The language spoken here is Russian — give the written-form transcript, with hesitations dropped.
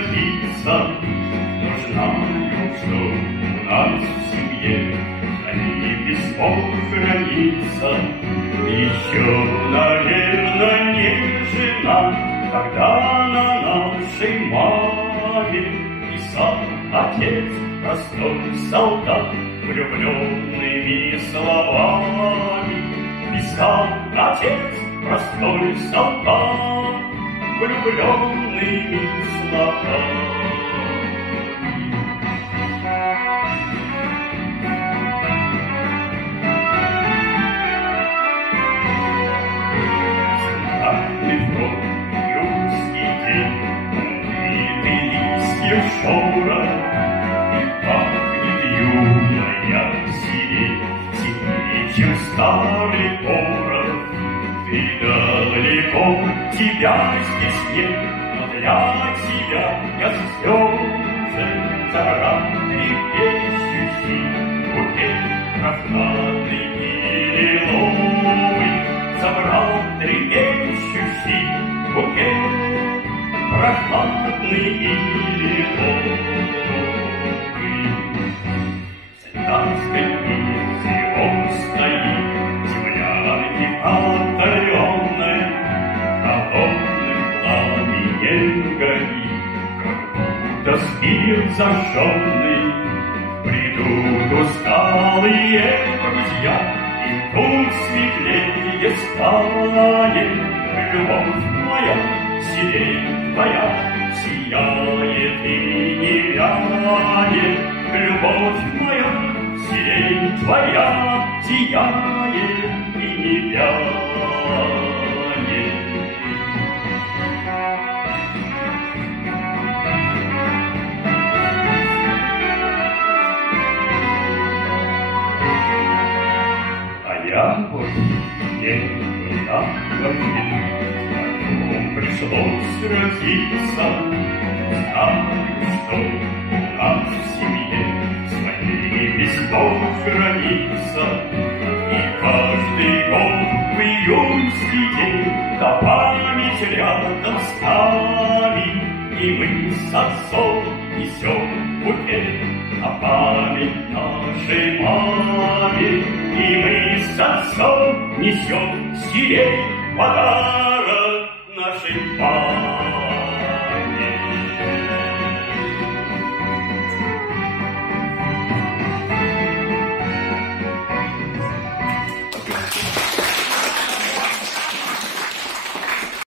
сразиться, но знаю, что у нас в семье они без похорониться. Еще, наверное, не жена, когда на нашей маме писал отец, простой солдат, влюбленными словами. Писал отец, простой солдат, влюбленными словами. Шора, и пахнет юная сирень, сильнее, чем старый порох. Ты далеко, тебя здесь нет, но для тебя я слезы забрал трепещущий букет, прохладный и лиловый, забрал трепещущий букет, прохладный и лиловый. Цыганской гильзе он стоит, землянки отдаленной, холодным пламенем горит, как будто спирт зажженный. Придут усталые друзья, и тут светлее станет любовь моя. Сирень твоя сияет и не вянет, любовь моя, сирень твоя сияет и не вянет. А я вот не была войны, пришлось сразиться. Знаю, что у нас в семье своей без похорониться. И каждый год в июньский день да память рядом с нами. И мы с отцом несем букет, а память нашей маме. И мы с отцом несем сирень вода.